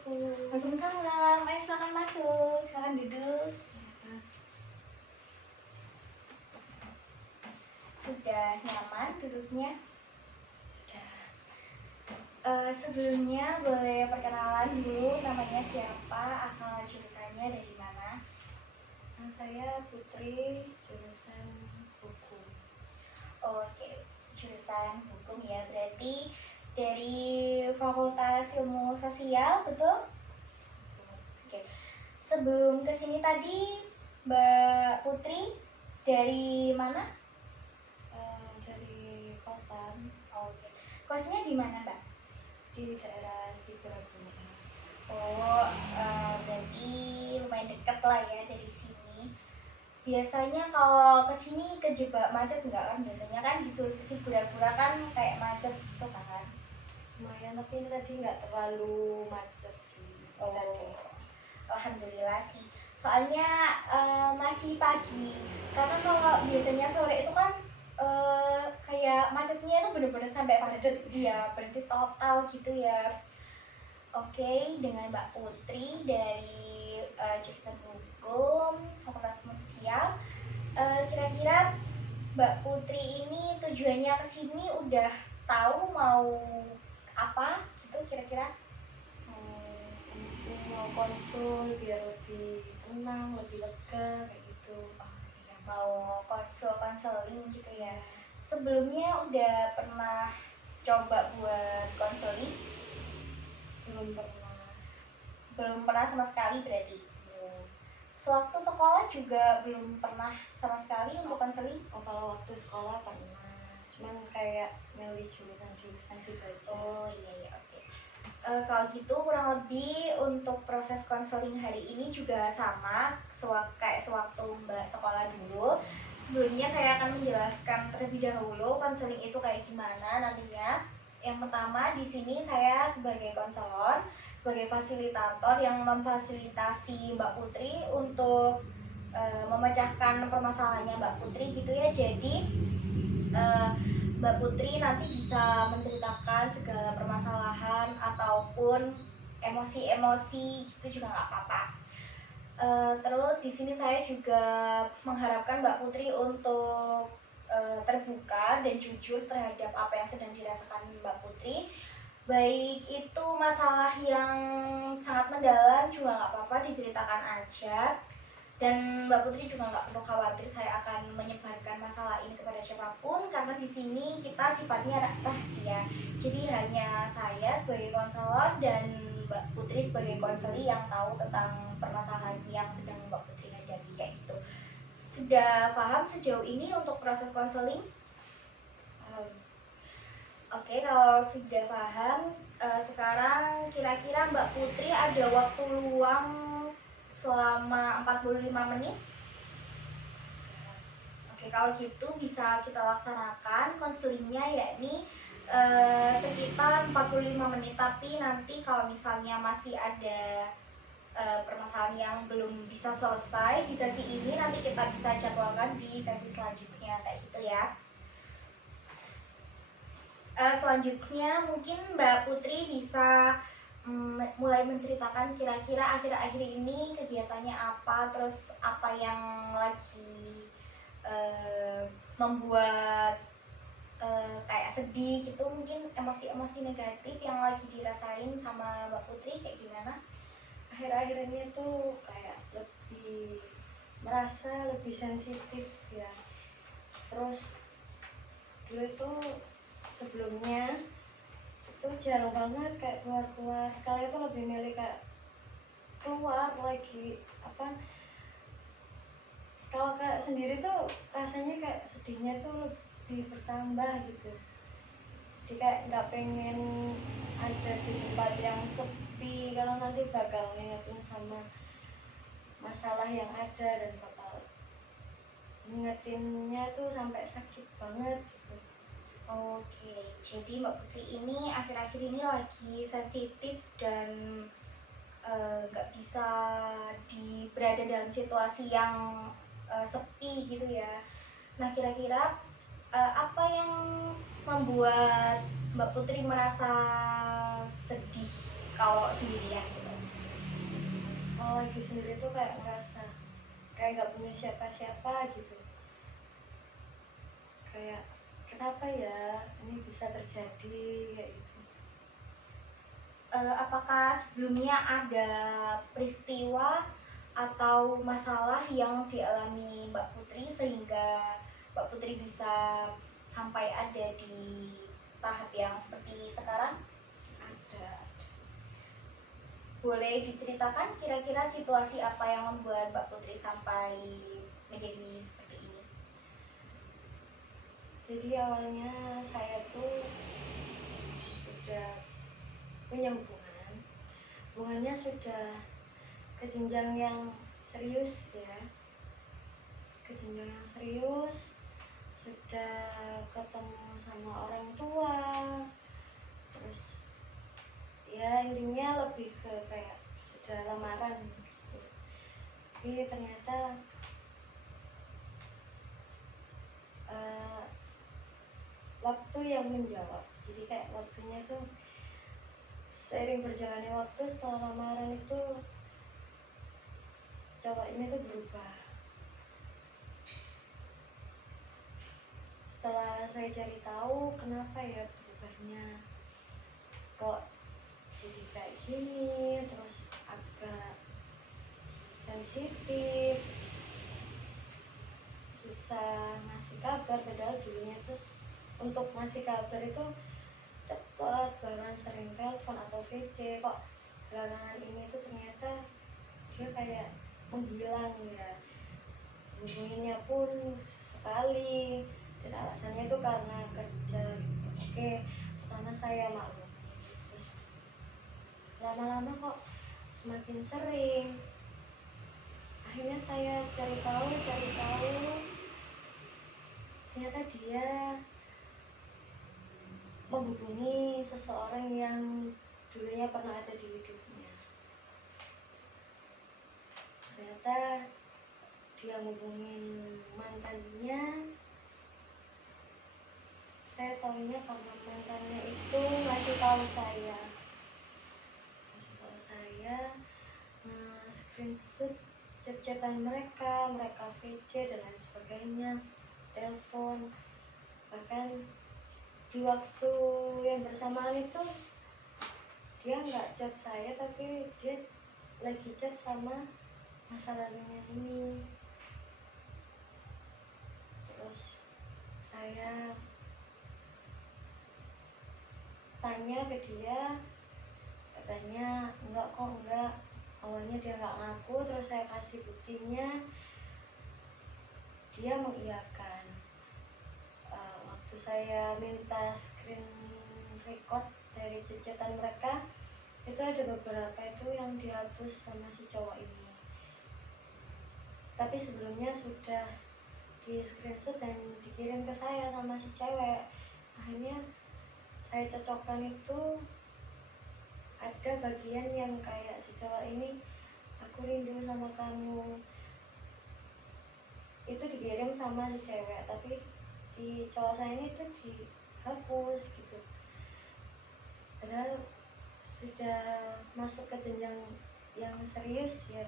Assalamualaikum. Waalaikumsalam. Ayo silakan masuk, silakan duduk. Sudah nyaman duduknya? Sudah. Sebelumnya boleh perkenalan dulu, namanya siapa, asal jurusannya dari mana? Saya Putri, jurusan hukum. Oke, jurusan hukum ya, berarti dari Fakultas Ilmu Sosial, betul? Oke. Sebelum kesini tadi, Mbak Putri dari mana? Dari kosan Oke. Kosnya di mana, Mbak? di daerah Siberaguna. Oh, berarti lumayan dekat lah ya dari sini. Biasanya kalau kesini kejebak macet nggak kan? Biasanya kan di Sigura-gura kan kayak macet gitu kan? Lumayan, tapi ini tadi nggak terlalu macet sih. Tadi. Alhamdulillah sih. Soalnya masih pagi. Karena kalau biasanya sore itu kan kayak macetnya itu bener-bener sampai pada detik dia berhenti total gitu ya. Oke, dengan Mbak Putri dari jurusan hukum Fakultas Ilmu Sosial. Kira-kira Mbak Putri ini tujuannya ke sini udah tahu mau apa gitu kira-kira? Ini sih mau konsul biar lebih tenang, lebih lega kayak gitu. Oh, iya, mau konseling gitu ya. Sebelumnya udah pernah coba buat konseling? Belum pernah. Belum pernah sama sekali berarti? Sewaktu sekolah juga belum pernah sama sekali untuk konseling? Oh, kalau waktu sekolah pernah. Cuman kayak milih jurusan-jurusan gitu aja. Oh iya iya, oke. Kalau gitu kurang lebih untuk proses konseling hari ini juga sama kayak sewaktu Mbak sekolah dulu. Sebelumnya saya akan menjelaskan terlebih dahulu konseling itu kayak gimana nantinya. Yang pertama di sini saya sebagai konselor, sebagai fasilitator yang memfasilitasi Mbak Putri untuk memecahkan permasalahannya Mbak Putri gitu ya. Jadi Mbak Putri nanti bisa menceritakan segala permasalahan ataupun emosi-emosi gitu juga nggak apa-apa. Terus di sini saya juga mengharapkan Mbak Putri untuk terbuka dan jujur terhadap apa yang sedang dirasakan Mbak Putri. Baik itu masalah yang sangat mendalam juga nggak apa-apa, diceritakan aja. Dan Mbak Putri juga nggak perlu khawatir saya akan menyebarkan masalah ini kepada siapapun, karena di sini kita sifatnya rahasia. Jadi hanya saya sebagai konselor dan Mbak Putri sebagai konseli yang tahu tentang permasalahan yang sedang Mbak Putri hadapi kayak gitu. Sudah paham sejauh ini untuk proses konseling? Oke, kalau sudah paham, sekarang kira-kira Mbak Putri ada waktu luang selama 45 menit. Oke, kalau gitu bisa kita laksanakan konselingnya yakni sekitar 45 menit. Tapi nanti kalau misalnya masih ada permasalahan yang belum bisa selesai di sesi ini, nanti kita bisa jadwalkan di sesi selanjutnya kayak gitu ya. Selanjutnya mungkin Mbak Putri bisa mulai menceritakan kira-kira akhir-akhir ini kegiatannya apa, terus apa yang lagi membuat kayak sedih gitu, mungkin emosi-emosi negatif yang lagi dirasain sama Mbak Putri kayak gimana? Akhir-akhir ini tuh kayak lebih merasa lebih sensitif ya. Terus dulu itu sebelumnya itu jarang banget kayak keluar-keluar. Sekarang itu lebih milih kayak keluar lagi apa, kalau kayak sendiri tuh rasanya kayak sedihnya tuh lebih bertambah gitu. Jadi kayak nggak pengen ada di tempat yang sepi, kalau nanti bakal ngingetin sama masalah yang ada dan bakal ngingetinnya tuh sampai sakit banget gitu. Oke, jadi Mbak Putri ini akhir-akhir ini lagi sensitif dan nggak bisa berada dalam situasi yang sepi gitu ya. Nah, kira-kira apa yang membuat Mbak Putri merasa sedih kalau sendirian gitu? kalau lagi sendiri tuh kayak ngerasa kayak nggak punya siapa-siapa gitu, kayak kenapa ya ini bisa terjadi kayak gitu. Apakah sebelumnya ada peristiwa atau masalah yang dialami Mbak Putri sehingga Mbak Putri bisa sampai ada di tahap yang seperti sekarang? Ada. Boleh diceritakan kira-kira situasi apa yang membuat Mbak Putri sampai menjadi seperti ini? Jadi awalnya saya tuh sudah punya hubungannya sudah ke jenjang yang serius ya, ke jenjang yang serius, sudah ketemu sama orang tua, terus ya intinya lebih ke kayak sudah lamaran gitu. Tapi ternyata eh, waktu yang menjawab, jadi kayak waktunya tuh seiring berjalannya waktu setelah lamaran itu cowok ini tuh berubah. Setelah saya cari tahu kenapa ya berubahnya, kok jadi kayak gini, terus agak sensitif, susah ngasih kabar, padahal dulunya tuh untuk ngasih kabar itu cepet, bahkan sering telepon atau VC. Kok belakangan ini tuh ternyata dia kayak menghilang ya, hubunginnya pun sekali, dan alasannya itu karena kerja gitu. Oke, pertama saya malu, terus lama-lama kok semakin sering. Akhirnya saya cari tahu, ternyata dia menghubungi seseorang yang dulunya pernah ada di hidupnya. Ternyata dia ngubungin mantannya. Saya tahunya karena mantannya itu ngasih tahu saya, screenshot chat-chatan mereka VC dan lain sebagainya, telepon. Bahkan di waktu yang bersamaan itu dia nggak chat saya, tapi dia lagi chat sama masa lalunya ini. Terus saya tanya ke dia, katanya enggak kok, enggak. Awalnya dia nggak ngaku, terus saya kasih buktinya, dia mengiyakan. Waktu saya minta screen record dari cecetan mereka, itu ada beberapa itu yang dihapus sama si cowok ini, tapi sebelumnya sudah di screenshot dan dikirim ke saya sama si cewek. Akhirnya saya cocokkan, itu ada bagian yang kayak si cowok ini, aku rindu sama kamu, itu dikirim sama si cewek, tapi di cowok saya ini tuh dihapus gitu. Padahal sudah masuk ke jenjang yang serius ya,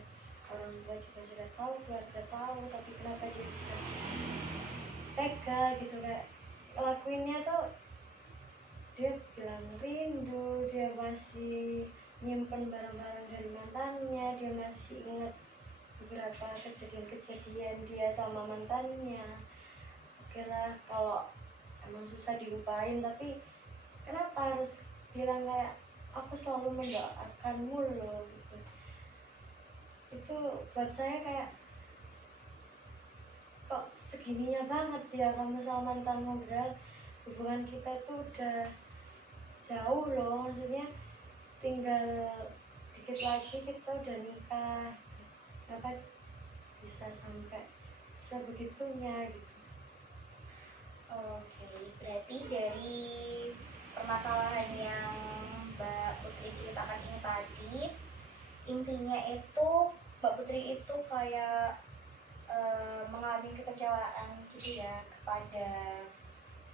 orang tua juga sudah tahu, keluarga tahu, tapi kenapa dia bisa tega gitu, kayak lakuinnya tuh. Dia bilang rindu, dia masih nyimpen barang-barang dari mantannya, dia masih ingat beberapa kejadian-kejadian dia sama mantannya. Oke lah, kalau emang susah dilupain, tapi kenapa harus bilang kayak aku selalu mendoakanmu loh gitu. Itu buat saya kayak, kok segininya banget ya kamu sama mantanmu, padahal hubungan kita tuh udah jauh loh, maksudnya tinggal dikit lagi kita udah nikah. Kenapa bisa sampai sebegitunya gitu. Oke, berarti dari permasalahan yang Mbak Putri ceritakan ini tadi, intinya itu Mbak Putri itu kayak mengalami kekecewaan gitu ya kepada,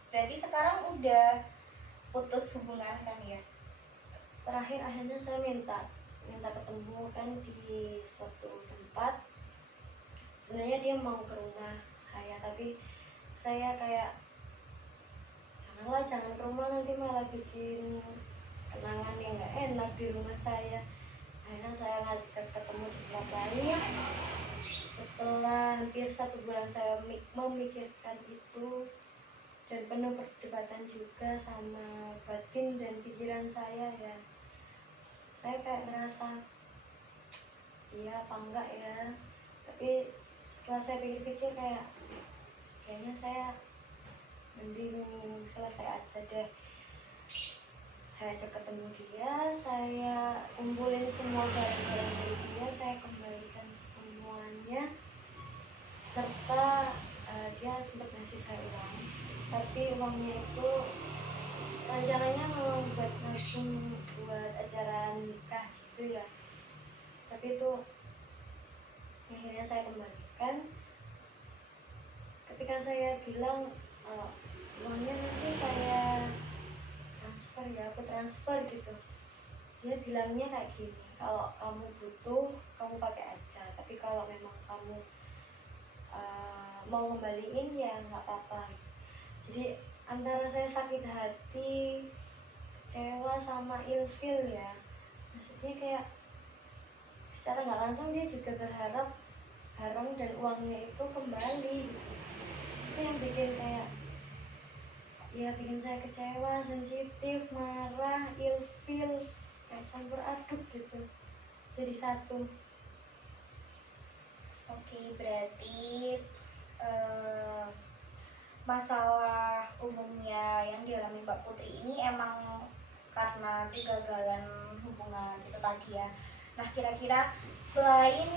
berarti sekarang udah putus hubungan kan ya? Terakhir akhirnya saya minta minta ketemu kan di suatu tempat. Sebenarnya dia mau ke rumah saya, tapi saya kayak jangan ke rumah, nanti malah bikin kenangan yang nggak enak di rumah saya. Akhirnya saya ngajak ketemu di tempat lain. Setelah hampir 1 bulan saya memikirkan itu dan penuh perdebatan juga sama batin dan pikiran saya, ya saya kayak ngerasa iya apa enggak ya. Tapi setelah saya pikir-pikir kayaknya saya mending selesai aja deh. Saya ajak ketemu dia, saya kumpulin semua barang-barang dari dia, saya kembalikan semuanya, serta dia sempat ngasih saya uang, tapi uangnya itu rencananya mau buat nabung buat acara nikah gitu ya. Tapi itu akhirnya saya kembalikan. Ketika saya bilang uangnya nanti saya transfer ya, aku transfer gitu, dia bilangnya kayak gini, kalau kamu butuh kamu pakai aja, tapi kalau memang kamu mau ngembaliin ya nggak apa-apa. Jadi antara saya sakit hati, kecewa, sama ilfil ya, maksudnya kayak secara nggak langsung dia juga berharap barang dan uangnya itu kembali gitu. Itu yang bikin kayak ya bikin saya kecewa, sensitif, marah, ilfil, kayak campur aduk gitu jadi satu. Oke, berarti masalah umumnya yang dialami Mbak Putri ini emang karena kegagalan hubungan itu tadi ya. Nah, kira-kira selain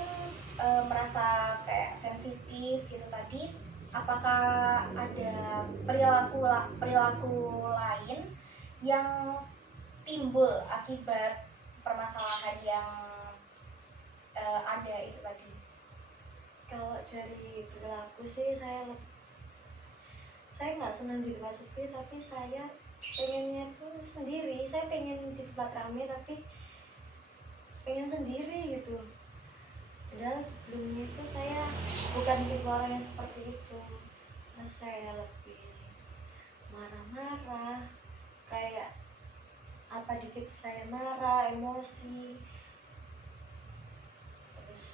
merasa kayak sensitif gitu tadi, apakah ada perilaku lain yang timbul akibat permasalahan yang ada itu tadi? Kalau dari perilaku sih saya nggak senang di tempat sepi, tapi saya pengennya tuh sendiri. Saya pengen di tempat ramai tapi pengen sendiri gitu. Padahal sebelumnya itu saya bukan tipe orang yang seperti itu. Terus saya lebih marah-marah, kayak apa dikit saya marah, emosi. Terus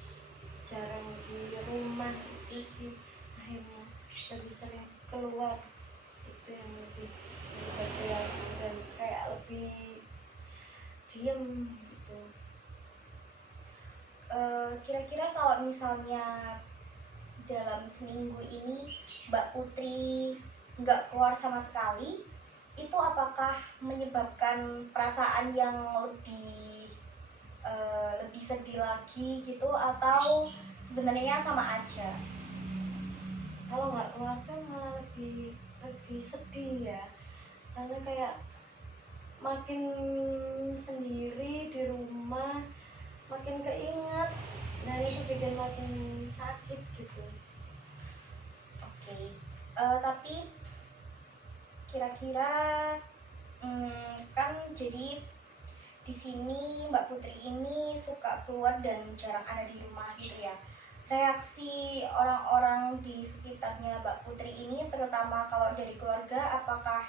jarang di rumah itu sih, akhirnya lebih sering keluar. Itu yang lebih berperilaku dan kayak lebih diem gitu. Kira-kira kalau misalnya dalam seminggu ini Mbak Putri nggak keluar sama sekali, itu apakah menyebabkan perasaan yang lebih sedih lagi gitu, atau sebenarnya sama aja? Kalau nggak keluar kan malah lebih sedih ya, karena kayak makin sendiri di rumah makin keinget, dan itu bikin makin sakit gitu. Oke. Tapi kira-kira kan jadi di sini Mbak Putri ini suka keluar dan jarang ada di rumah gitu ya. Reaksi orang-orang di sekitarnya Mbak Putri ini, terutama kalau dari keluarga, apakah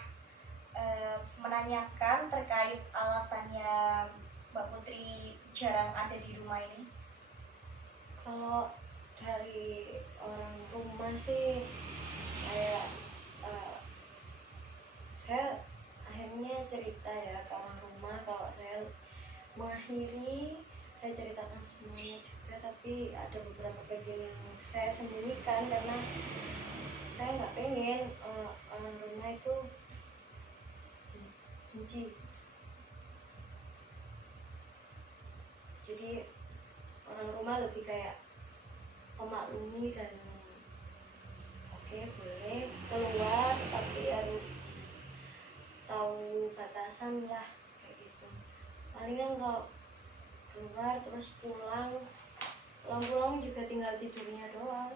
menanyakan terkait alasannya Mbak Putri jarang ada di rumah ini? Kalau dari orang rumah sih kayak saya akhirnya cerita ya ke orang rumah kalau saya mengakhiri, saya ceritakan semuanya juga, tapi ada beberapa bagian yang saya sembunyikan karena saya nggak pengen orang rumah itu benci. Jadi orang rumah lebih kayak memaklumi dan oke boleh keluar tapi harus tahu batasan lah, kayak gitu. Palingan kalau keluar terus pulang juga tinggal tidurnya doang.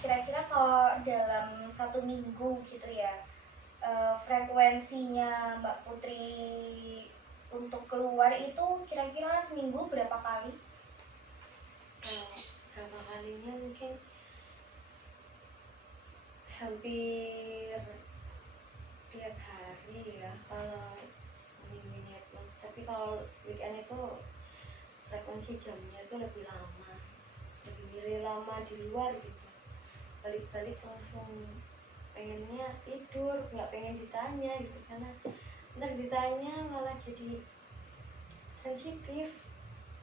Kira-kira kalau dalam 1 minggu gitu ya, frekuensinya Mbak Putri untuk keluar itu kira-kira seminggu berapa kali? Berapa kalinya mungkin hampir tiap hari ya kalau seminggunya itu, tapi kalau weekend itu frekuensi jamnya itu lebih lama, lebih milih lama di luar gitu, balik-balik langsung pengennya tidur, nggak pengen ditanya gitu, karena ntar ditanya malah jadi sensitif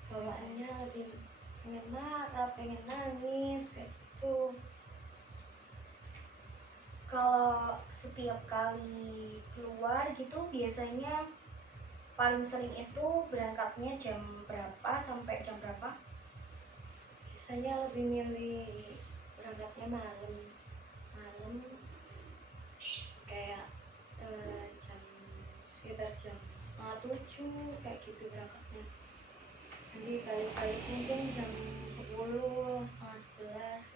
bawaannya, lebih pengen marah, pengen nangis kayak gitu. Kalau setiap kali keluar gitu biasanya paling sering itu berangkatnya jam berapa sampai jam berapa? Biasanya lebih milih berangkatnya malam, malam kayak jam sekitar jam 6:30 kayak gitu berangkatnya. Nanti balik-balik mungkin jam 10, setengah 11.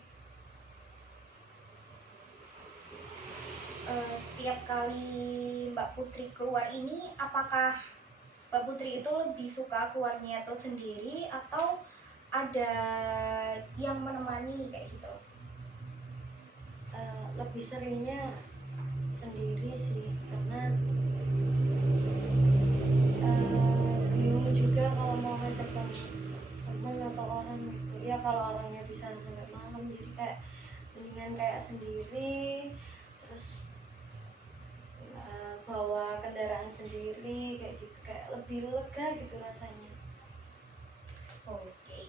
Setiap kali Mbak Putri keluar ini, apakah Mbak Putri itu lebih suka keluarnya itu sendiri atau ada yang menemani kayak gitu? Lebih seringnya sendiri sih, karena bingung juga kalau mau ngajak teman atau orang gitu ya, kalau orangnya bisa sampai malam, jadi kayak mendingan kayak sendiri, terus bawa kendaraan sendiri kayak gitu, kayak lebih lega gitu rasanya. Oke,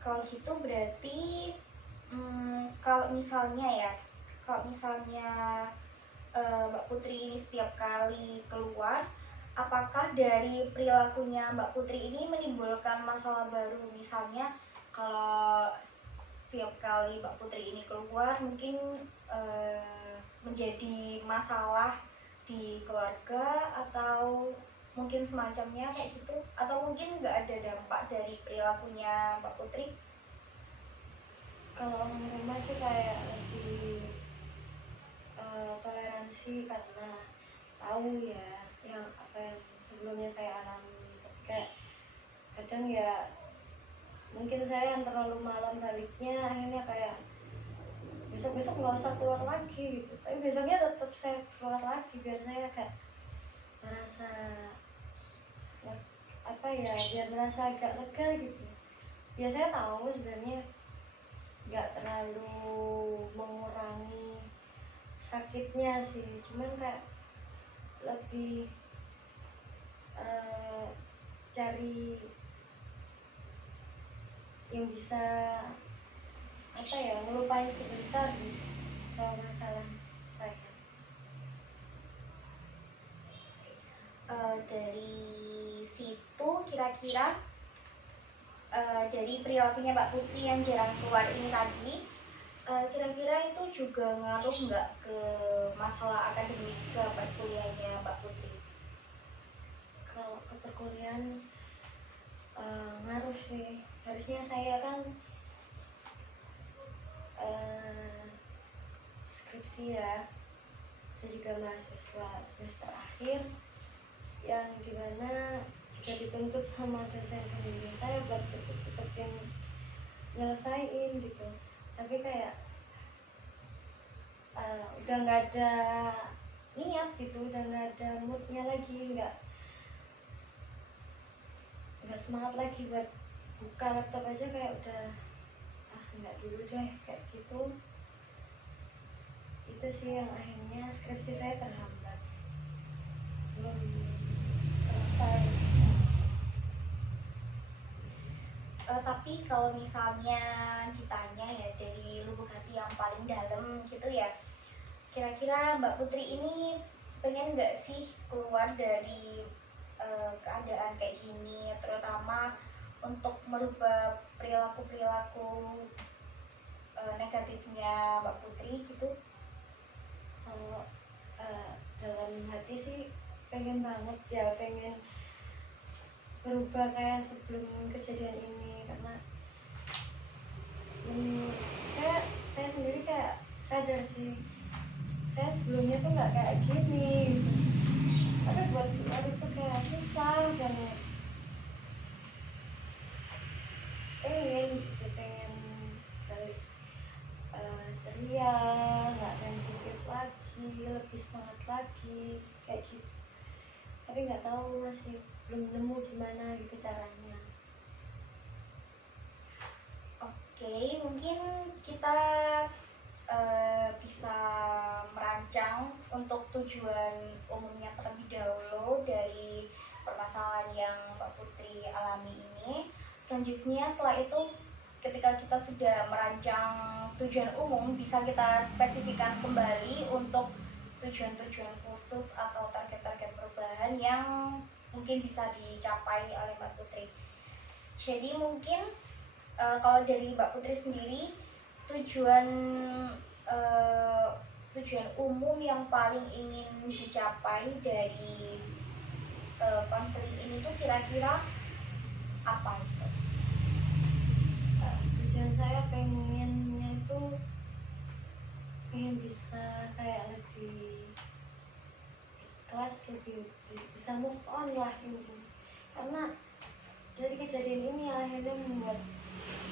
kalau gitu berarti kalau misalnya ya, kalau misalnya Mbak Putri ini setiap kali keluar, apakah dari perilakunya Mbak Putri ini menimbulkan masalah baru? Misalnya kalau setiap kali Mbak Putri ini keluar mungkin menjadi masalah di keluarga atau mungkin semacamnya kayak gitu, atau mungkin nggak ada dampak dari perilakunya Mbak Putri? Kalau orang rumah sih kayak lebih toleransi, karena tahu ya yang apa yang sebelumnya saya alami. Kayak kadang ya mungkin saya yang terlalu malam baliknya, akhirnya kayak besok-besok nggak usah keluar lagi gitu, tapi besoknya tetap saya keluar lagi biar saya kayak merasa apa ya, biar merasa agak lega gitu. Ya saya tahu sebenarnya nggak terlalu mengurangi sakitnya sih, cuman kayak lebih cari yang bisa apa ya, ngelupain sebentar gitu kalau masalah saya. Dari situ kira-kira dari perilakunya Mbak Putri yang jarang keluar ini tadi, kira-kira itu juga ngaruh nggak ke masalah akademik ke perkuliahannya Mbak Putri? Kalau ke perkuliahan ngaruh sih, harusnya saya kan skripsi ya, saya juga mahasiswa semester akhir yang dimana juga dituntut sama dosen pembimbing saya buat cepet-cepetin nyelesain gitu, tapi kayak udah nggak ada niat gitu, udah nggak ada moodnya lagi, nggak semangat lagi buat buka laptop aja, kayak udah nggak dulu deh kayak gitu. Itu sih yang akhirnya skripsi saya terhambat, belum selesai. Tapi kalau misalnya ditanya ya dari lubuk hati yang paling dalam gitu ya, kira-kira Mbak Putri ini pengen nggak sih keluar dari keadaan kayak gini, terutama untuk merubah perilaku-perilaku negatifnya Mbak Putri gitu? Kalau dalam hati sih pengen banget ya, pengen berubah kayak sebelum kejadian ini, karena saya sendiri kayak sadar sih, saya sebelumnya tuh nggak kayak gini gitu. Tapi buat keluar itu kayak susah banget. tapi nggak tahu, masih belum nemu gimana gitu caranya. Oke, mungkin kita bisa merancang untuk tujuan umumnya terlebih dahulu dari permasalahan yang Mbak Putri alami ini. Selanjutnya setelah itu ketika kita sudah merancang tujuan umum, bisa kita spesifikkan kembali untuk tujuan-tujuan khusus atau target-target perubahan yang mungkin bisa dicapai oleh Mbak Putri. Jadi mungkin kalau dari Mbak Putri sendiri, tujuan tujuan umum yang paling ingin dicapai dari konseling ini tuh kira-kira apa itu? Tujuan saya pengennya itu pengen bisa kayak lebih ikhlas, lebih bisa move on lah ini, karena dari kejadian ini akhirnya membuat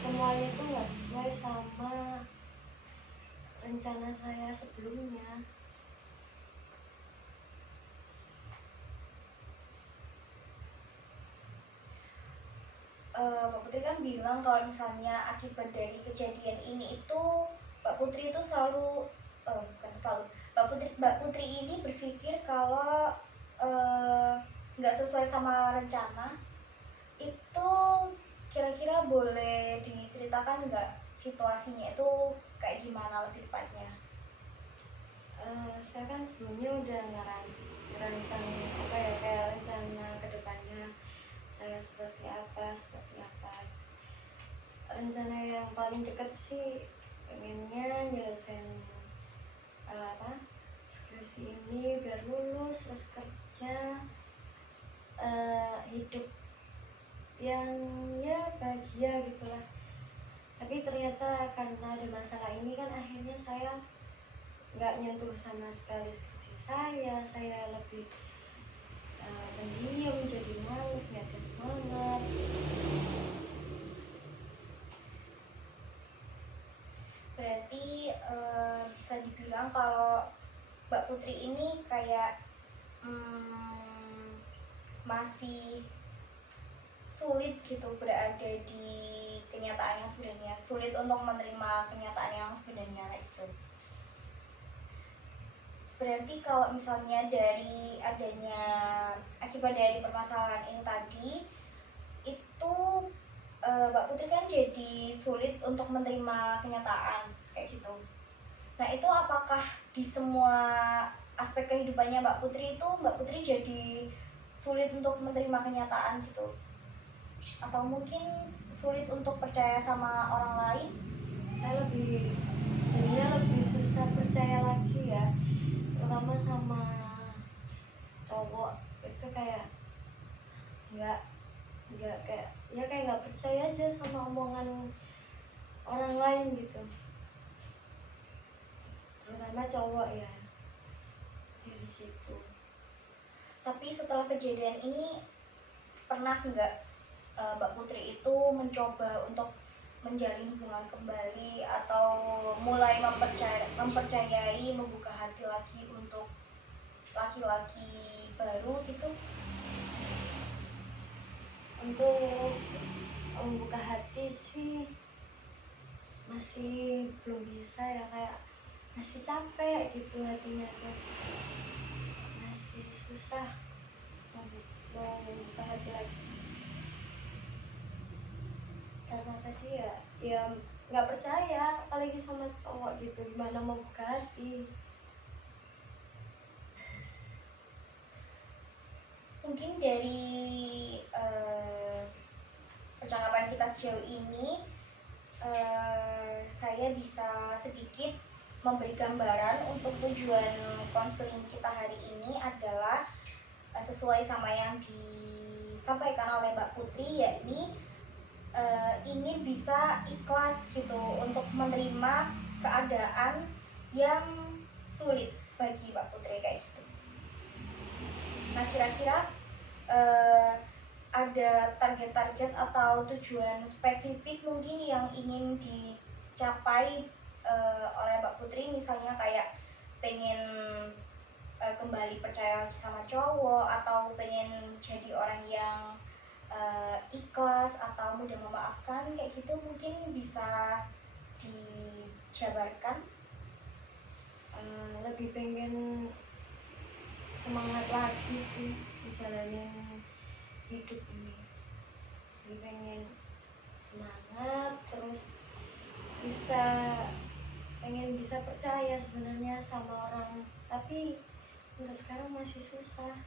semuanya itu nggak sesuai sama rencana saya sebelumnya. Mbak Putri kan bilang kalau misalnya akibat dari kejadian ini itu Mbak Putri itu selalu bukan selalu Mbak Putri ini berpikir kalau nggak sesuai sama rencana. Itu kira-kira boleh diceritakan nggak situasinya itu kayak gimana lebih tepatnya? Saya kan sebelumnya udah ngerancang apa ya, kayak rencana kedepannya saya seperti apa. Rencana yang paling dekat sih pengennya nyelesain apa skripsi ini biar lulus, terus kerja, hidup yang ya bahagia gitulah. Tapi ternyata karena ada masalah ini kan akhirnya saya nggak nyentuh sama sekali skripsi saya lebih pendiam, jadi males, nggak ada semangat. Berarti bisa dibilang kalau Mbak Putri ini kayak masih sulit gitu berada di kenyataan yang sebenarnya, sulit untuk menerima kenyataan yang sebenarnya itu. Berarti kalau misalnya dari adanya akibat dari permasalahan ini tadi itu Mbak Putri kan jadi sulit untuk menerima kenyataan kayak gitu. Nah itu apakah di semua aspek kehidupannya Mbak Putri itu Mbak Putri jadi sulit untuk menerima kenyataan gitu? Atau mungkin sulit untuk percaya sama orang lain? Saya jadinya lebih susah percaya lagi ya, terutama sama cowok. Itu kayak nggak kayak ya kayak nggak percaya aja sama omongan orang lain gitu, terutama cowok ya, dari situ. Tapi setelah kejadian ini pernah nggak Mbak Putri itu mencoba untuk menjalin hubungan kembali atau mulai mempercayai membuka hati lagi untuk laki-laki baru gitu? Untuk membuka hati sih masih belum bisa ya, kayak masih capek gitu hatinya tuh, masih susah mau membuka hati lagi karena tadi ya nggak percaya apalagi sama cowok gitu, gimana mau buka hati. Mungkin dari percakapan kita sejauh ini saya bisa sedikit memberi gambaran untuk tujuan konseling kita hari ini adalah sesuai sama yang disampaikan oleh Mbak Putri, yakni ingin bisa ikhlas gitu untuk menerima keadaan yang sulit bagi Mbak Putri kayak gitu. Nah kira-kira ada target-target atau tujuan spesifik mungkin yang ingin dicapai oleh Mbak Putri, misalnya kayak pengen kembali percaya lagi sama cowok, atau pengen jadi orang yang ikhlas atau mudah memaafkan kayak gitu, mungkin bisa dijabarkan. Lebih pengen semangat lagi sih menjalani hidup ini, lebih pengen semangat terus, pengen bisa percaya sebenarnya sama orang, tapi untuk sekarang masih susah.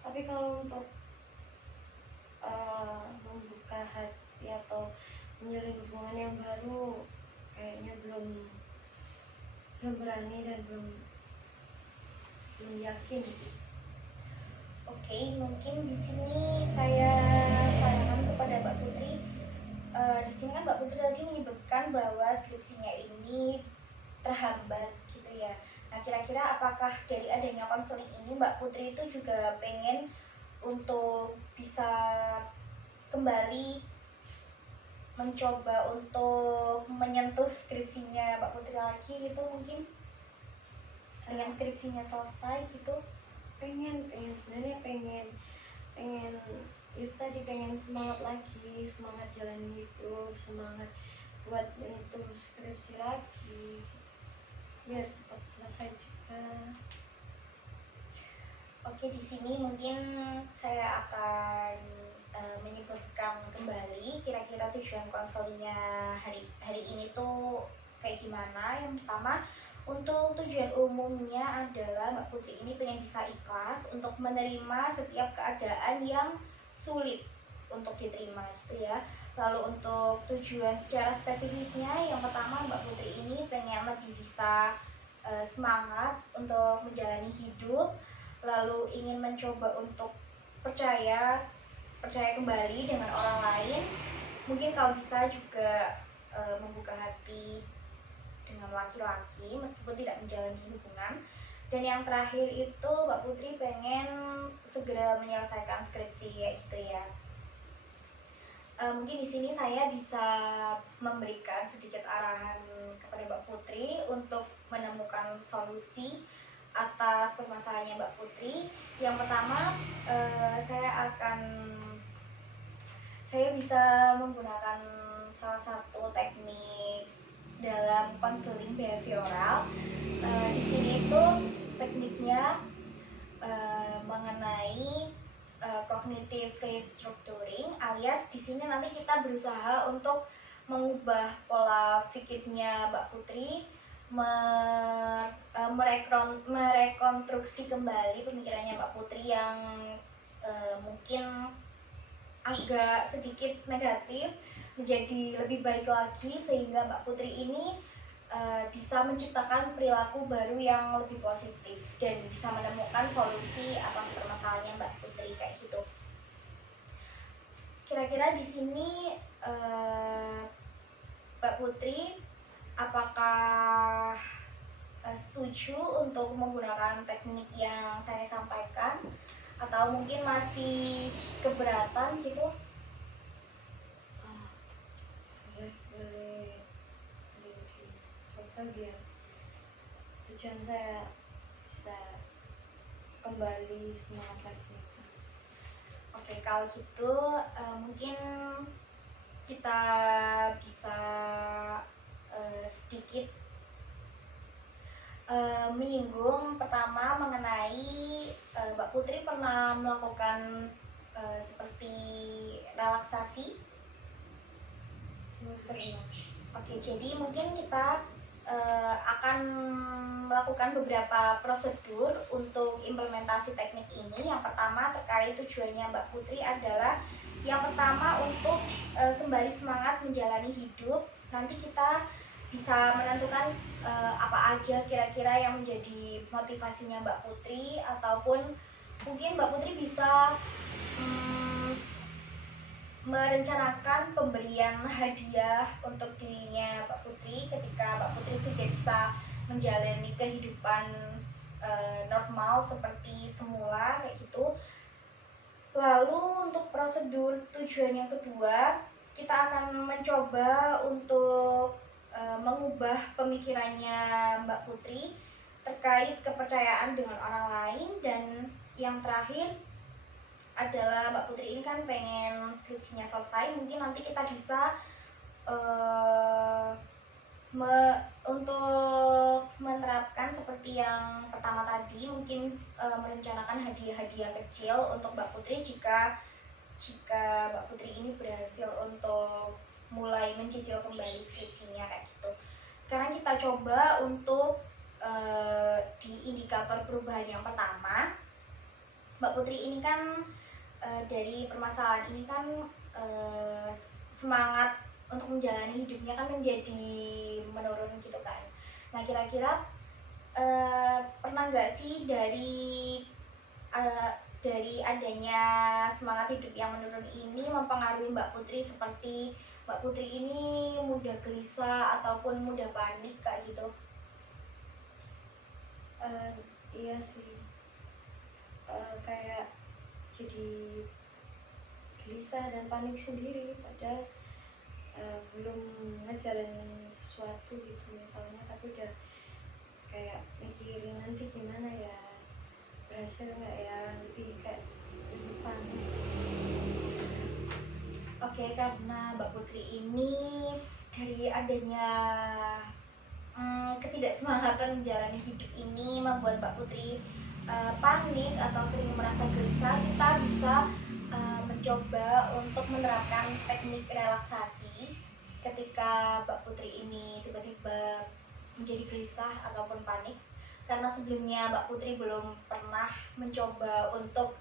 Tapi kalau untuk membuka hati atau menjalin hubungan yang baru, kayaknya belum berani dan belum yakin. Oke, mungkin di sini saya tanyakan kepada Mbak Putri. Di sini kan Mbak Putri tadi menyebutkan bahwa skripsinya ini terhambat gitu ya. Nah, kira-kira apakah dari adanya konseling ini Mbak Putri itu juga pengen untuk bisa kembali mencoba untuk menyentuh skripsinya Mbak Putri lagi gitu, mungkin dengan skripsinya selesai gitu? Pengen sebenarnya pengen itu tadi, pengen semangat lagi, semangat jalan hidup, semangat buat itu skripsi lagi biar cepat selesai juga. Oke, di sini mungkin saya akan menyebutkan kembali kira-kira tujuan konselingnya hari ini tuh kayak gimana. Yang pertama, untuk tujuan umumnya adalah Mbak Putri ini pengen bisa ikhlas untuk menerima setiap keadaan yang sulit untuk diterima gitu ya. Lalu untuk tujuan secara spesifiknya, yang pertama Mbak Putri ini pengen lebih bisa semangat untuk menjalani hidup, lalu ingin mencoba untuk percaya kembali dengan orang lain, mungkin kalau bisa juga membuka hati dengan laki-laki meskipun tidak menjalani hubungan. Dan yang terakhir itu Mbak Putri pengen segera menyelesaikan skripsi ya gitu ya. Mungkin di sini saya bisa memberikan sedikit arahan kepada Mbak Putri untuk menemukan solusi atas permasalahannya Mbak Putri. Yang pertama, saya bisa menggunakan salah satu teknik dalam konseling behavioral. Di sini itu tekniknya mengenai cognitive restructuring, alias di sini nanti kita berusaha untuk mengubah pola pikirnya Mbak Putri, merekonstruksi kembali pemikirannya Mbak Putri yang mungkin agak sedikit negatif menjadi lebih baik lagi, sehingga Mbak Putri ini bisa menciptakan perilaku baru yang lebih positif dan bisa menemukan solusi atas permasalahannya Mbak Putri kayak gitu. Kira-kira di sini Mbak Putri apakah setuju untuk menggunakan teknik yang saya sampaikan, atau mungkin masih keberatan gitu? Boleh dicoba biar tujuan saya bisa kembali semangat lagi. Oke, kalau gitu mungkin kita bisa sedikit menyinggung pertama mengenai Mbak Putri pernah melakukan seperti relaksasi. Oke, jadi mungkin kita akan melakukan beberapa prosedur untuk implementasi teknik ini. Yang pertama terkait tujuannya Mbak Putri adalah yang pertama untuk kembali semangat menjalani hidup. Nanti kita bisa menentukan apa aja kira-kira yang menjadi motivasinya Mbak Putri, ataupun mungkin Mbak Putri bisa merencanakan pemberian hadiah untuk dirinya Mbak Putri ketika Mbak Putri sudah bisa menjalani kehidupan normal seperti semula kayak gitu. Lalu untuk prosedur tujuan yang kedua, kita akan mencoba untuk mengubah pemikirannya Mbak Putri terkait kepercayaan dengan orang lain. Dan yang terakhir adalah Mbak Putri ini kan pengen skripsinya selesai, mungkin nanti kita bisa untuk menerapkan seperti yang pertama tadi, mungkin merencanakan hadiah-hadiah kecil untuk Mbak Putri jika Mbak Putri ini berhasil untuk mulai mencicil kembali skripsinya kayak gitu. Sekarang kita coba untuk di indikator perubahan yang pertama. Mbak Putri ini kan dari permasalahan ini kan semangat untuk menjalani hidupnya kan menjadi menurun gitu kan. Nah, kira-kira pernah nggak sih dari adanya semangat hidup yang menurun ini mempengaruhi Mbak Putri, seperti Mbak Putri ini mudah gelisah ataupun mudah panik kayak gitu? Iya sih, kayak jadi gelisah dan panik sendiri padahal belum ngejalanin sesuatu gitu misalnya, tapi udah kayak mikirin nanti gimana ya, berhasil nggak ya, lebih kayak lebih panik. Oke, karena Mbak Putri ini dari adanya ketidaksemangatan menjalani hidup ini membuat Mbak Putri panik atau sering merasa gelisah, kita bisa mencoba untuk menerapkan teknik relaksasi ketika Mbak Putri ini tiba-tiba menjadi gelisah ataupun panik. Karena sebelumnya Mbak Putri belum pernah mencoba untuk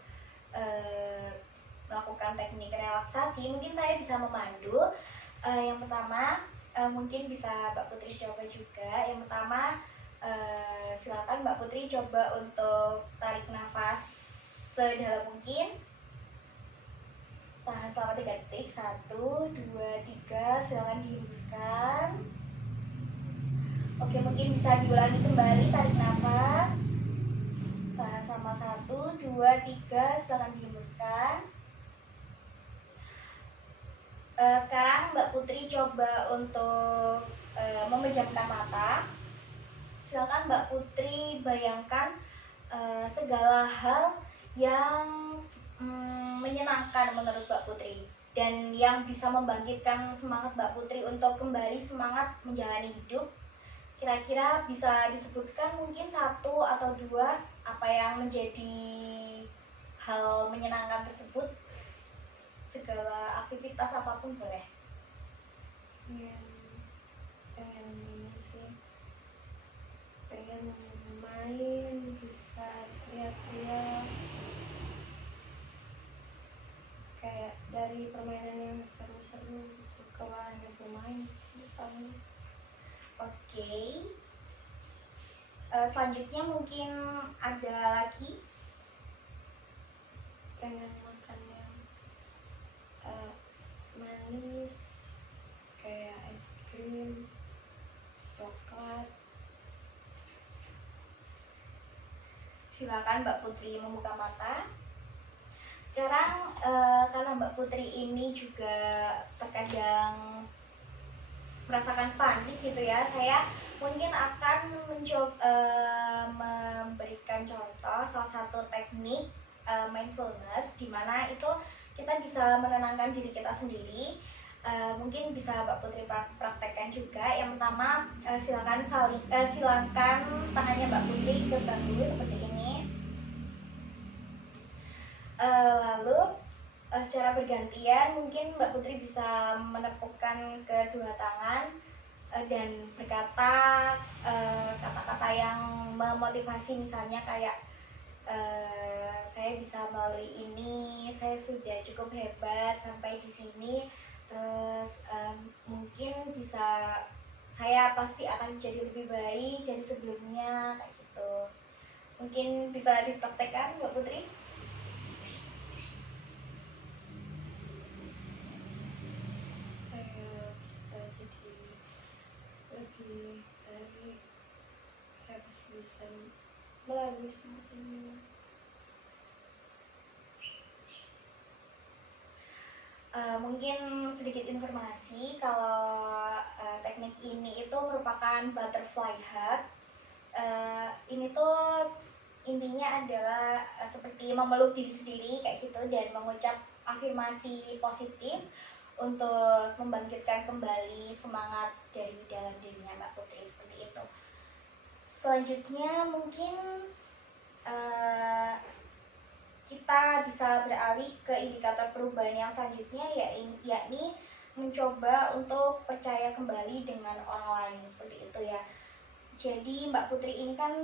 melakukan teknik relaksasi, mungkin saya bisa memandu. Yang pertama, mungkin bisa Mbak Putri coba juga. Yang pertama, silakan Mbak Putri coba untuk tarik nafas sedalam mungkin, tahan selama 3 detik. 1, 2, 3, silakan dihembuskan. Oke, mungkin bisa diulangi kembali, tarik nafas, tahan sama 1, 2, 3, silakan dihembuskan. Sekarang Mbak Putri coba untuk memejamkan mata. Silakan Mbak Putri bayangkan segala hal yang menyenangkan menurut Mbak Putri dan yang bisa membangkitkan semangat Mbak Putri untuk kembali semangat menjalani hidup. Kira-kira bisa disebutkan mungkin 1 atau 2 apa yang menjadi hal menyenangkan tersebut. Segala aktivitas apapun boleh. Pengen ini sih, pengen main, bisa lihat-lihat, kayak cari permainan yang seru-seru gitu, ke wahana bermain misalnya. Oke. Selanjutnya mungkin ada lagi. Pengen makan yang manis, kayak es krim, coklat. Silakan Mbak Putri membuka mata. Sekarang karena Mbak Putri ini juga terkadang merasakan panik gitu ya, saya mungkin akan mencoba memberikan contoh salah satu teknik mindfulness, di mana itu kita bisa menenangkan diri kita sendiri. Mungkin bisa Mbak Putri praktekkan juga. Yang pertama, silakan tangannya Mbak Putri ke bahu seperti ini. Lalu secara bergantian mungkin Mbak Putri bisa menepukkan kedua tangan dan berkata kata-kata yang memotivasi, misalnya kayak saya bisa melalui ini, saya sudah cukup hebat sampai di sini, terus mungkin bisa, saya pasti akan menjadi lebih baik dari sebelumnya kayak gitu. Mungkin bisa dipraktekkan Mbak Putri. Saya bisa jadi lebih baik, saya bisa melalui semua ini. Mungkin sedikit informasi kalau teknik ini itu merupakan butterfly hug. ini tuh intinya adalah seperti memeluk diri sendiri kayak gitu dan mengucap afirmasi positif untuk membangkitkan kembali semangat dari dalam dirinya Mbak Putri seperti itu. Selanjutnya mungkin kita bisa beralih ke indikator perubahan yang selanjutnya, yakni mencoba untuk percaya kembali dengan orang lain seperti itu ya. Jadi Mbak Putri ini kan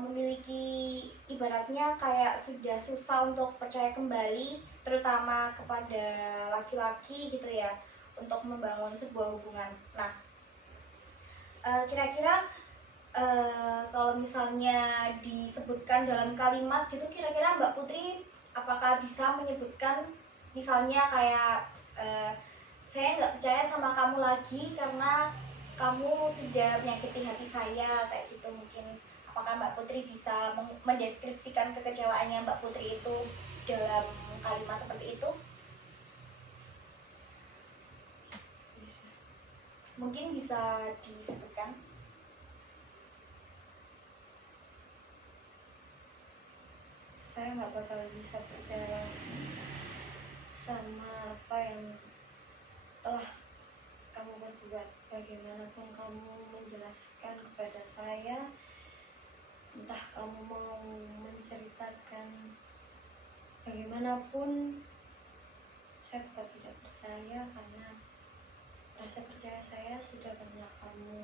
memiliki ibaratnya kayak sudah susah untuk percaya kembali, terutama kepada laki-laki gitu ya, untuk membangun sebuah hubungan. Nah, kira-kira kalau misalnya disebutkan dalam kalimat gitu, kira-kira Mbak Putri apakah bisa menyebutkan misalnya kayak saya nggak percaya sama kamu lagi karena kamu sudah menyakiti hati saya kayak gitu mungkin. Apakah Mbak Putri bisa mendeskripsikan kekecewaannya Mbak Putri itu dalam kalimat seperti itu? Bisa. Mungkin bisa disebutkan. Saya nggak bakal bisa percaya sama apa yang telah kamu berbuat. Bagaimanapun kamu menjelaskan kepada saya, entah kamu mau menceritakan bagaimanapun, saya tetap tidak percaya karena rasa percaya saya sudah pernah kamu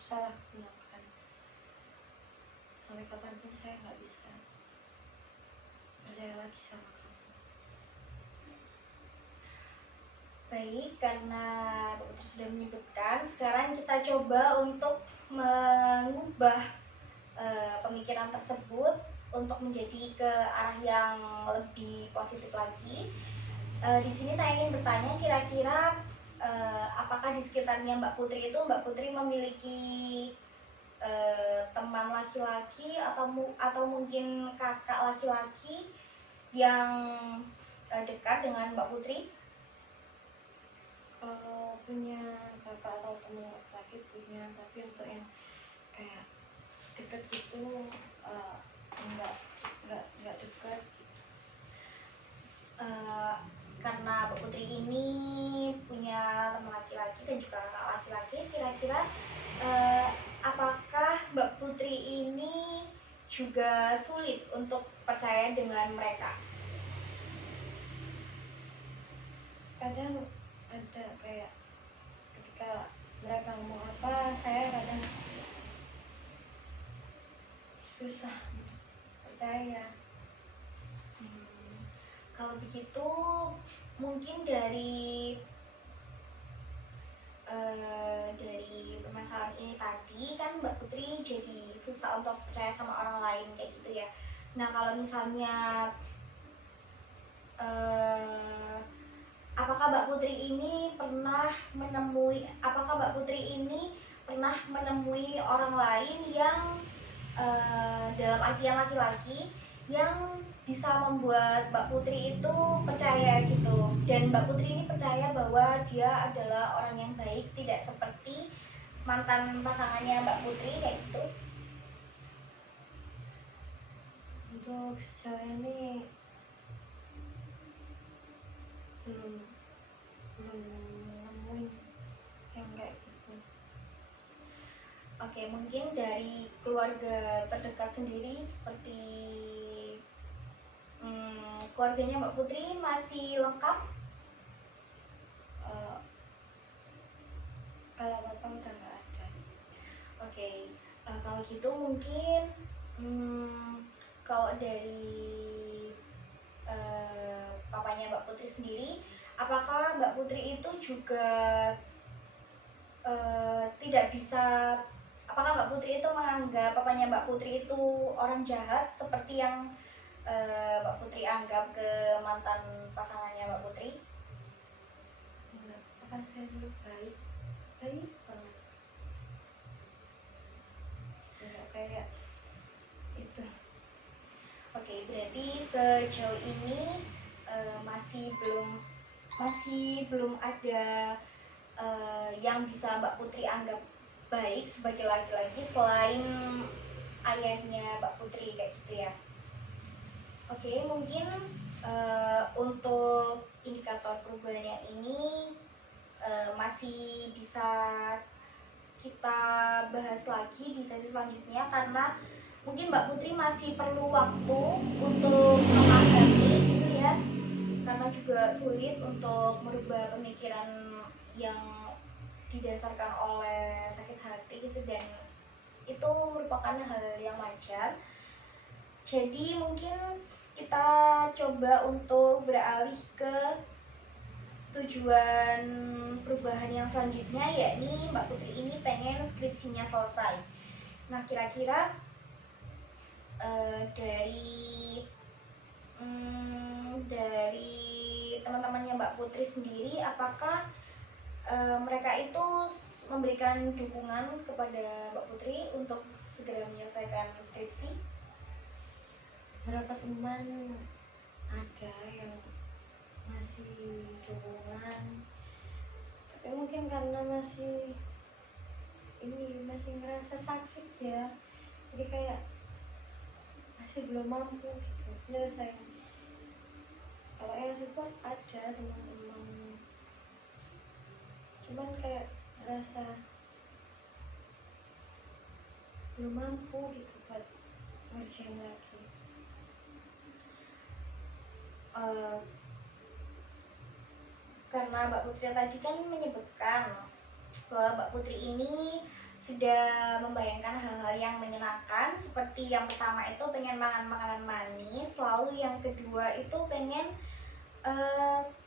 salah gunakan. Sampai kapanpun saya nggak bisa percaya lagi sama kamu. Baik, karena dokter sudah menyebutkan, sekarang kita coba untuk mengubah pemikiran tersebut untuk menjadi ke arah yang lebih positif lagi. Di sini saya ingin bertanya, kira-kira apakah di sekitarnya Mbak Putri itu Mbak Putri memiliki teman laki-laki atau mungkin kakak laki-laki yang dekat dengan Mbak Putri? Kalau punya kakak atau teman laki punya, tapi untuk yang kayak deket gitu enggak deket. Karena Mbak Putri ini punya teman laki-laki dan juga kakak laki-laki, kira-kira apakah Mbak Putri ini juga sulit untuk percaya dengan mereka? Kadang ada kayak ketika mereka ngomong apa, saya kadang susah untuk percaya. Kalau begitu mungkin dari permasalahan ini tadi kan Mbak Putri jadi susah untuk percaya sama orang lain kayak gitu ya. Nah kalau misalnya apakah Mbak Putri ini pernah menemui orang lain yang dalam artian laki-laki yang bisa membuat Mbak Putri itu percaya gitu, dan Mbak Putri ini percaya bahwa dia adalah orang yang baik, tidak seperti mantan pasangannya Mbak Putri kayak gitu? Untuk sejauh ini belum nemuin yang kayak gitu. Oke, mungkin dari keluarga terdekat sendiri seperti keluarganya Mbak Putri masih lengkap? Kalau bapak udah nggak ada. Oke, kalau gitu mungkin kalau dari papanya Mbak Putri sendiri, apakah Mbak Putri itu juga tidak bisa, apakah Mbak Putri itu menganggap papanya Mbak Putri itu orang jahat seperti yang Mbak Putri anggap ke mantan pasangannya Mbak Putri? Enggak, papa saya dulu baik banget, enggak kayak itu. Oke, berarti sejauh ini masih belum ada yang bisa Mbak Putri anggap baik sebagai laki-laki selain ayahnya Mbak Putri kayak gitu ya. Oke, mungkin untuk indikator perubahan yang ini masih bisa kita bahas lagi di sesi selanjutnya, karena mungkin Mbak Putri masih perlu waktu untuk memahami gitu ya, karena juga sulit untuk merubah pemikiran yang didasarkan oleh sakit hati gitu, dan itu merupakan hal yang wajar. Jadi mungkin kita coba untuk beralih ke tujuan perubahan yang selanjutnya, yakni Mbak Putri ini pengen skripsinya selesai. Nah, kira-kira dari teman-temannya Mbak Putri sendiri, apakah mereka itu memberikan dukungan kepada Mbak Putri untuk segera menyelesaikan skripsi? Beberapa teman ada yang masih dukungan, tapi mungkin karena masih ngerasa sakit ya, jadi kayak masih belum mampu gitu nyelesain. Kalau yang support ada teman-teman, cuman kayak ngerasa belum mampu gitu buat ngerjain lagi. Karena Mbak Putri tadi kan menyebutkan bahwa Mbak Putri ini sudah membayangkan hal-hal yang menyenangkan, seperti yang pertama itu pengen makan makanan manis, lalu yang kedua itu pengen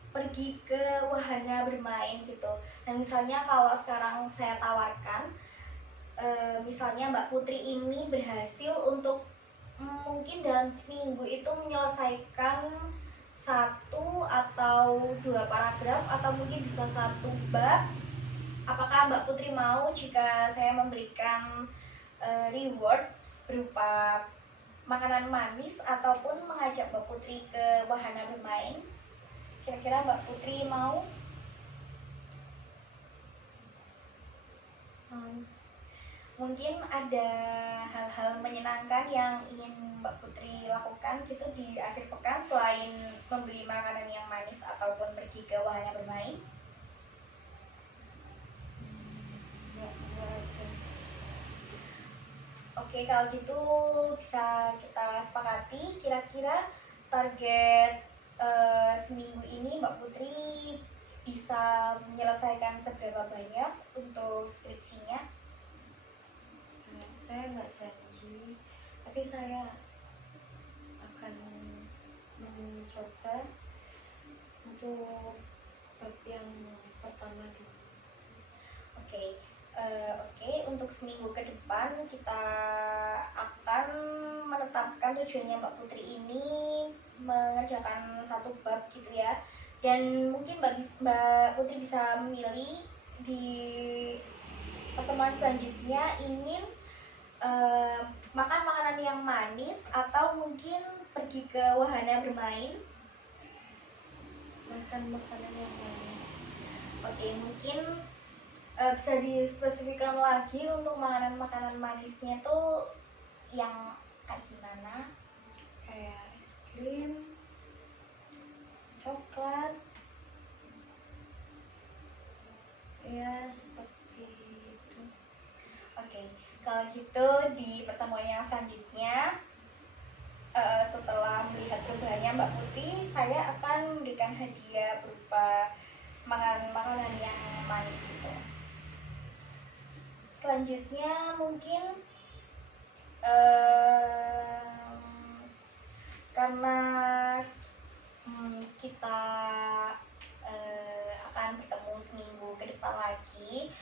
pergi ke wahana bermain gitu. Nah, misalnya kalau sekarang saya tawarkan, misalnya Mbak Putri ini berhasil untuk mungkin dalam seminggu itu menyelesaikan 1 atau 2 paragraf, atau mungkin bisa 1 bab. Apakah Mbak Putri mau jika saya memberikan reward berupa makanan manis ataupun mengajak Mbak Putri ke wahana bermain? Kira-kira Mbak Putri mau? Mungkin ada hal-hal menyenangkan yang ingin Mbak Putri lakukan gitu di akhir pekan selain membeli makanan yang manis ataupun pergi ke wahana bermain? Nggak ada. Oke, kalau gitu bisa kita sepakati kira-kira target seminggu ini Mbak Putri bisa menyelesaikan seberapa banyak untuk skripsinya? Saya nggak janji, tapi saya akan mencoba untuk bab yang pertama dulu. Oke, untuk seminggu ke depan kita akan menetapkan tujuannya Mbak Putri ini mengerjakan 1 bab gitu ya. Dan mungkin Mbak Putri bisa memilih di pertemuan selanjutnya ingin makan makanan yang manis atau mungkin pergi ke wahana bermain. Makan makanan yang manis. Oke, mungkin bisa dispesifikkan lagi untuk makanan-makanan manisnya tuh yang kayak gimana? Kayak es krim, coklat, ya seperti itu. Oke, kalau gitu di pertemuan yang selanjutnya, setelah melihat perubahannya Mbak Putri, saya akan memberikan hadiah berupa makanan-makanan yang manis itu. Selanjutnya mungkin karena kita akan bertemu seminggu ke depan lagi,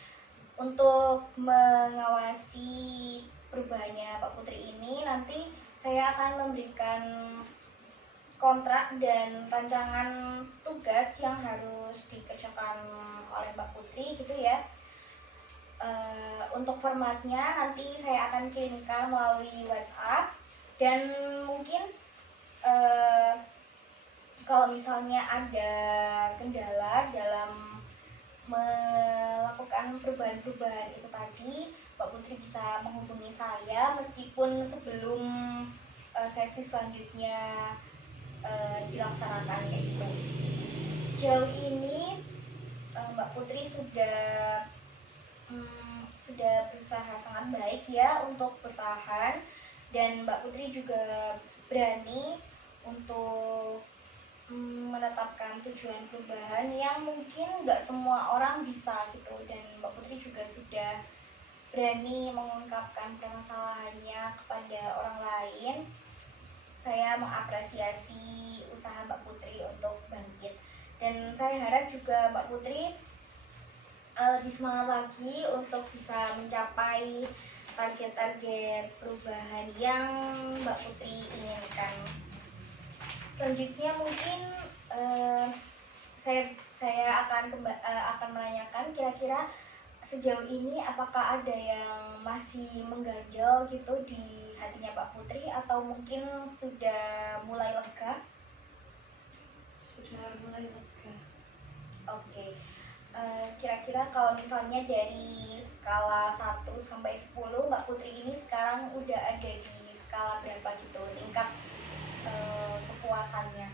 untuk mengawasi perubahannya Pak Putri ini, nanti saya akan memberikan kontrak dan rancangan tugas yang harus dikerjakan oleh Mbak Putri gitu ya. Untuk formatnya nanti saya akan kirimkan melalui WhatsApp, dan mungkin kalau misalnya ada kendala dalam melakukan perubahan-perubahan itu tadi, Mbak Putri bisa menghubungi saya meskipun sebelum sesi selanjutnya dilaksanakan kayak gitu. Sejauh ini Mbak Putri sudah berusaha sangat baik ya untuk bertahan, dan Mbak Putri juga berani untuk menetapkan tujuan perubahan yang mungkin nggak semua orang bisa gitu, dan Mbak Putri juga sudah berani mengungkapkan permasalahannya kepada orang lain. Saya mengapresiasi usaha Mbak Putri untuk bangkit, dan saya harap juga Mbak Putri lebih semangat lagi untuk bisa mencapai target-target perubahan yang Mbak Putri inginkan. Selanjutnya mungkin saya akan menanyakan kira-kira sejauh ini apakah ada yang masih mengganjal gitu di hatinya Mbak Putri, atau mungkin sudah mulai lega? Sudah mulai lega. Oke. Kira-kira kalau misalnya dari skala 1 sampai 10, Mbak Putri ini sekarang udah ada di skala berapa gitu tingkat kepuasannya?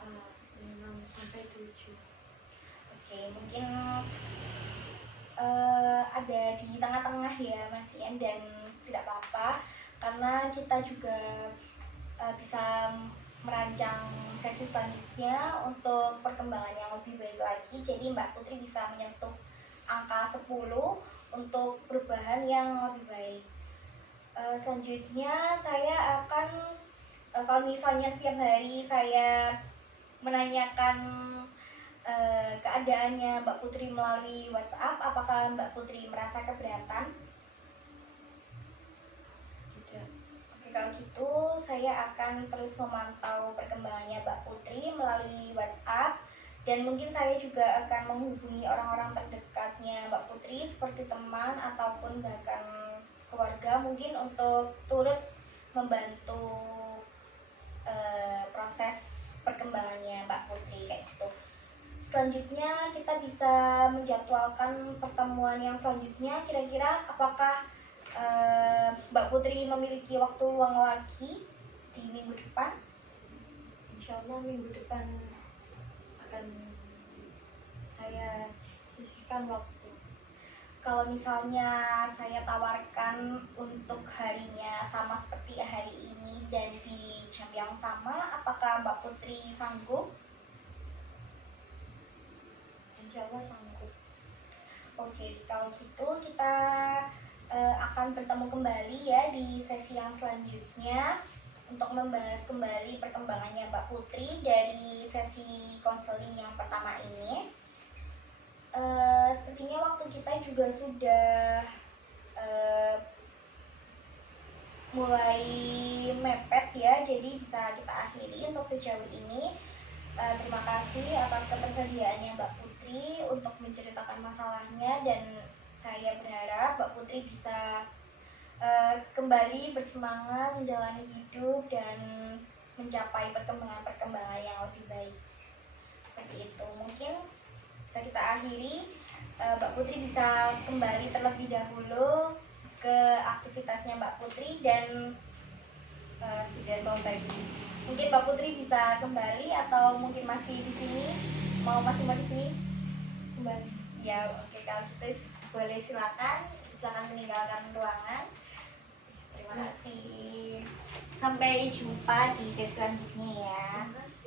6 sampai 7. Oke, mungkin ada di tengah-tengah ya Mas Ian, dan tidak apa-apa karena kita juga bisa merancang sesi selanjutnya untuk perkembangan yang lebih baik lagi. Jadi Mbak Putri bisa menyentuh angka 10 untuk perubahan yang lebih baik. Selanjutnya saya akan kalau misalnya setiap hari saya menanyakan keadaannya Mbak Putri melalui WhatsApp, apakah Mbak Putri merasa keberatan? Tidak. Oke, kalau gitu saya akan terus memantau perkembangannya Mbak Putri melalui WhatsApp, dan mungkin saya juga akan menghubungi orang-orang terdekatnya Mbak Putri seperti teman ataupun bahkan keluarga mungkin untuk turut membantu proses perkembangannya Mbak Putri kayak gitu. Selanjutnya kita bisa menjadwalkan pertemuan yang selanjutnya. Kira-kira apakah Mbak Putri memiliki waktu luang lagi di minggu depan? Insya Allah minggu depan akan saya sisihkan waktu. Kalau misalnya saya tawarkan untuk harinya sama seperti hari ini dan di jam yang sama, apakah Mbak Putri sanggup? Insya Allah sanggup. Oke, kalau gitu kita akan bertemu kembali ya di sesi yang selanjutnya untuk membahas kembali perkembangannya Mbak Putri dari sesi konseling yang pertama ini. Sepertinya waktu kita juga sudah mulai mepet ya, jadi bisa kita akhiri untuk sejauh ini. Terima kasih atas ketersediaannya Mbak Putri untuk menceritakan masalahnya, dan saya berharap Mbak Putri bisa kembali bersemangat menjalani hidup dan mencapai perkembangan-perkembangan yang lebih baik. Seperti itu. Mungkin bisa kita akhiri. Mbak Putri bisa kembali terlebih dahulu ke aktivitasnya Mbak Putri, dan sudah selesai sih. Mungkin Mbak Putri bisa kembali atau mungkin masih di sini? Masih mau di sini? Kembali. Ya, oke, kalau gitu boleh silakan meninggalkan ruangan. Terima kasih. Sampai jumpa di sesi selanjutnya ya. Terima kasih.